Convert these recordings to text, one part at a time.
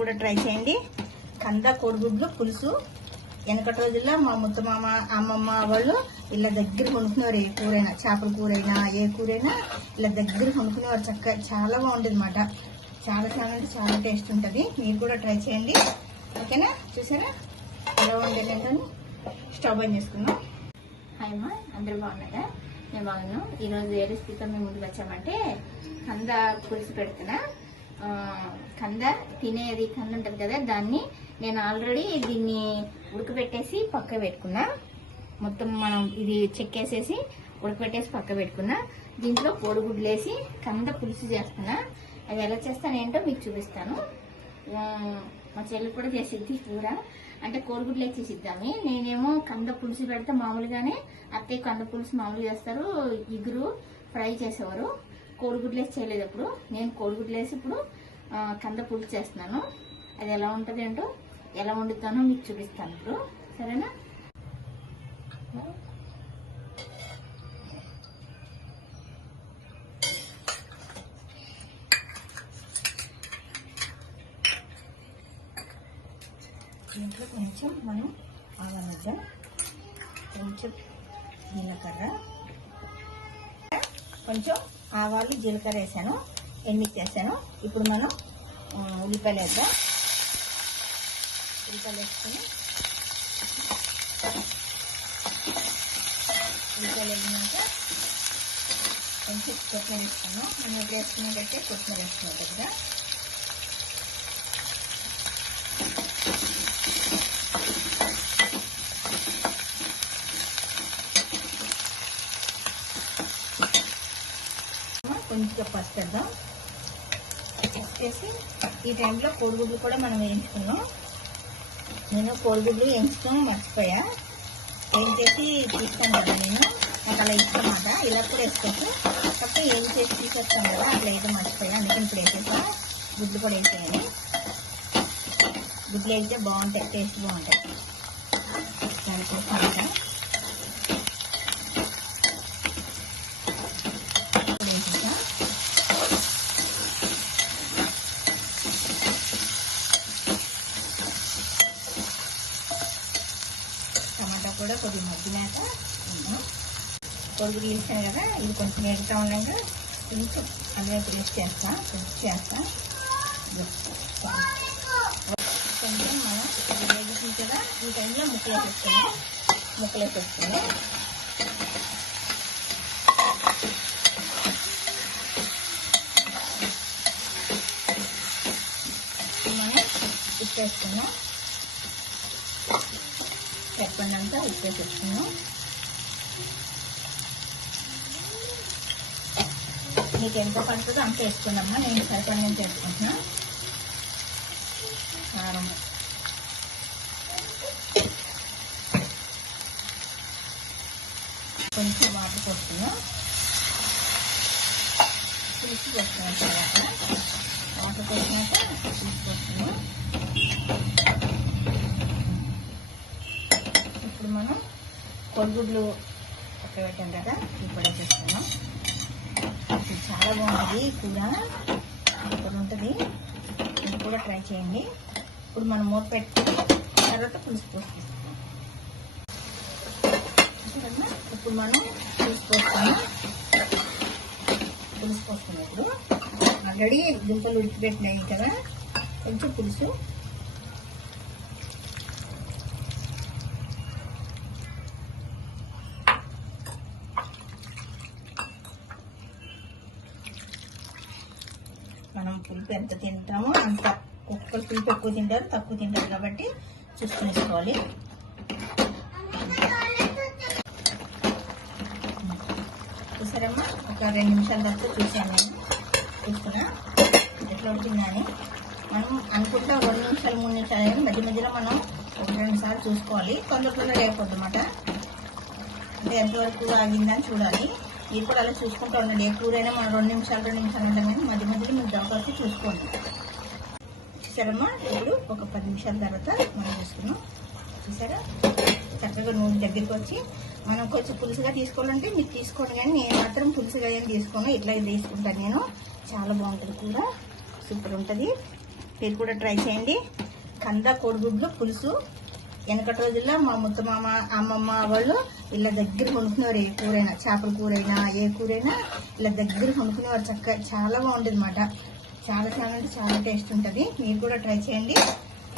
కూడా ట్రై చేయండి. కంద కోడిగుడ్లు పులుసు. వెనకటి రోజుల్లో మా ముత్తమామ అమ్మమ్మ వాళ్ళు ఇలా దగ్గర కొనుక్కునేవారు ఏ కూరైనా చేపల కూరైనా ఏ కూరైనా ఇలా దగ్గర కొనుక్కునేవారు. చక్కగా చాలా బాగుంటుంది అనమాట చాలా చాలా అంటే చాలా టేస్ట్ ఉంటుంది. మీరు కూడా ట్రై చేయండి. ఓకేనా? చూసారా? ఎలా ఉండేది ఏంటని? స్టవ్ ఆన్ చేసుకుందాం. హాయ్ అమ్మా అందరూ బాగున్నారా? నేను బాగున్నాను ఈరోజు ఏ రెసిపీతో మేము ముందుకు వచ్చామంటే కంద పులుసు పెడుతున్నా. కంద తినేది కంద ఉంటుంది కదా దాన్ని నేను ఆల్రెడీ దీన్ని ఉడకబెట్టేసి పక్క పెట్టుకున్నా. మొత్తం మనం ఇది చెక్కేసేసి ఉడకబెట్టేసి పక్క పెట్టుకున్నా. దీంట్లో కోడిగుడ్లు వేసి కంద పులుసు చేస్తున్నా. అది ఎలా చేస్తాను ఏంటో మీకు చూపిస్తాను. మా చెల్లి కూడా చేసిద్ది కూర. అంటే కోడిగుడ్లు వేసేసిద్దామి నేనేమో కంద పులుసు పెడితే మామూలుగానే అత్తయ్య కంద పులుసు మామూలు చేస్తారు ఇగురు ఫ్రై చేసేవారు. కోడిగుడ్లు వేసి చేయలేదు ఇప్పుడు నేను కోడిగుడ్లు వేసి ఇప్పుడు కంద పులుసు చేస్తున్నాను. అది ఎలా ఉంటుంది ఏంటో ఎలా వండుతానో మీకు చూపిస్తాను ఇప్పుడు. సరేనా? దీంట్లో కొంచెం మనం ఆవముద్ద కొంచెం జీలకర్ర కొంచెం ఆవాలు జీలకర్ర వేసాను ఎన్నిక్ వేసాను ఇప్పుడు మనం ఉల్లిపాయలు వేద్దాం. ఉల్లిపాయలు వేసుకొని ఉల్లిపాయలు వేసినాక కొంచెం కొత్తిమీర వేస్తాను మనం ఎప్పుడు వేసుకున్నట్టయితే కొత్తిమీర వేసుకున్నాం కొంచెం పసుపు వేద్దాం పసుపు వేసి ఈ టైంలో కోడిగుడ్లు కూడా మనం వేయించుకున్నాం. నేను కోడిగుడ్లు వేయించుకొని మర్చిపోయా. వేయించేసి తీసుకొని కదా నేను. నాకు అలా ఇష్టం మాట ఇలా కూడా వేసుకోవచ్చు. కాకపోతే ఏం చేసి తీసుకొస్తాం కదా అట్లా అయితే మర్చిపోయా. అందుకని ఇప్పుడు వేసేసా. గుడ్లు కూడా వేసేయాలి. గుడ్లు వేస్తే బాగుంటాయి టేస్ట్ బాగుంటాయి. దానికోసం అంతా ఇప్పుడు వేసేసా టమాటా కూడా కొద్దిగా మగ్గినాక ఉందాం కొడుకు వేసాను కదా ఇది కొంచెం ఎగుతా ఉండగా కొంచెం అదే పేస్ట్ చేస్తా పేస్ట్ చేస్తా. కొంచెం మనం ఇది కదా ఈ టైంలో ముక్కలు వేసేస్తాను ముక్కలు వేసేస్తాను మనం ఇచ్చేస్తున్నాం ఉప్పేసుకున్నాం చెప్పండి ఉప్పేసేసుకున్నాం మీకు ఎంత పడుతుందో అంత వేసుకున్నామ్మా నేను సరిపడి నుంచి వేసుకుంటున్నా. కారం. కొంచెం వాటర్ పోస్తున్నాం పులుసు పోస్తున్నాం తర్వాత వాటర్ పోసినాక పులుసు పోస్తున్నాం ఇప్పుడు మనం కొడుగుడ్లు పక్క పెట్టాం కదా ఇప్పుడు వేసేస్తున్నాం ఇది చాలా బాగుంటుంది కూర. ఇక్కడ ఉంటుంది. ఇది కూడా ట్రై చేయండి. ఇప్పుడు మనం మూత పెట్టుకుని తర్వాత పులుసు పోసుకుంటాం ఇప్పుడు మనం పులుసు పోసుకున్నాం పులుసు పోసుకున్నప్పుడు ఆల్రెడీ దుంపలు ఉడికిపెట్టినాయి కదా. కొంచెం పులుసు మనం పులుపు ఎంత తింటామో అంత ఒక్కరు పులుపు ఎక్కువ తింటారు తక్కువ తింటారు కాబట్టి చూసుకునేసుకోవాలి. చూసారమ్మా? ఒక రెండు నిమిషాల తర్వాత చూసాను నేను. చూసుకున్నా ఎట్లా ఉడికిందని మనం అనుకుంటా రెండు నిమిషాలు మూడు నిమిషాలు మధ్య మధ్యలో మనం ఒక రెండు సార్లు చూసుకోవాలి. తొందర తొందర అయిపోద్ది అన్నమాట. అంటే ఎంతవరకు ఆగిందని చూడాలి. మీరు కూడా అలా చూసుకుంటూ ఉండండి. ఏ కూరైనా మనం రెండు నిమిషాలు రెండు నిమిషాలు ఉంటాం కానీ మధ్య మధ్యలో మీరు దొరకవచ్చు చూసుకోండి. చూసారమ్మా? ఇప్పుడు ఒక పది నిమిషాల తర్వాత మనం చూసుకున్నాం చూసారా? చక్కగా నూనె దగ్గరికి వచ్చి మనం కొంచెం పులుసుగా తీసుకోవాలంటే మీరు తీసుకోండి కానీ నేను మాత్రం పులుసుగా ఏం తీసుకోను. ఇట్లా తీసుకుంటాను నేను. చాలా బాగుంటుంది కూడా సూపర్ ఉంటుంది. మీరు కూడా ట్రై చేయండి. కంద కోడిగుడ్లు పులుసు. వెనకటి రోజుల్లో మా ముత్తమామ అమ్మమ్మ వాళ్ళు ఇలా దగ్గర కొనుక్కునేవారు ఏ కూరైనా చేపల కూరైనా ఏ కూరైనా ఇలా దగ్గర కొనుక్కునేవారు. చక్కగా చాలా బాగుంటుంది అనమాట చాలా చాలా అంటే చాలా టేస్ట్ ఉంటుంది. మీరు కూడా ట్రై చేయండి.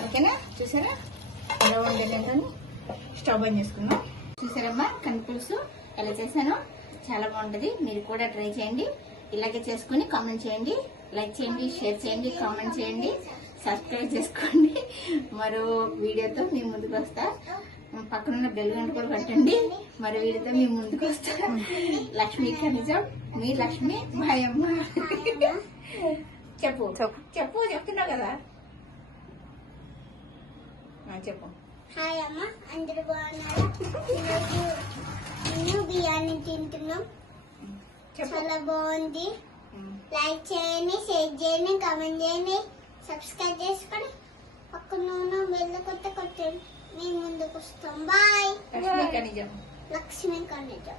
ఓకేనా? చూసారా? ఎలా ఉండేది ఏంటని స్టవ్ ఆన్ చేసుకున్నాం చూసారమ్మా? కంది ఎలా చేశాను? చాలా బాగుంటుంది. మీరు కూడా ట్రై చేయండి. ఇలాగే చేసుకుని కామెంట్ చేయండి. లైక్ చేయండి షేర్ చేయండి కామెంట్ చేయండి. సబ్స్క్రైబ్ చేసుకోండి మరో వీడియోతో మీ ముందుకు వస్తా. పక్కనున్న బెల్ గంట కూడా కట్టండి. మరో వీడియోతో మీ ముందుకు వస్తా. లక్ష్మీ కనిజం మీ లక్ష్మి భయమ్మ చెప్పు. చెప్పు. చెప్తున్నావు కదా. చెప్పు. హాయ్ అమ్మ అందరు బాగున్నారా? నేను బిర్యానీ తింటున్నాం. చెప్పు. చాలా బాగుంది. లైక్ చేయండి షేర్ చేయండి కామెంట్ చేయండి. సబ్స్క్రైబ్ చేసుకొని పక్కన ఉన్న బెల్ కొత్త కొట్టండి మేము ముందుకు వస్తాం బాయ్ లక్ష్మీ కనిజం. లక్ష్మీ కన్నీజం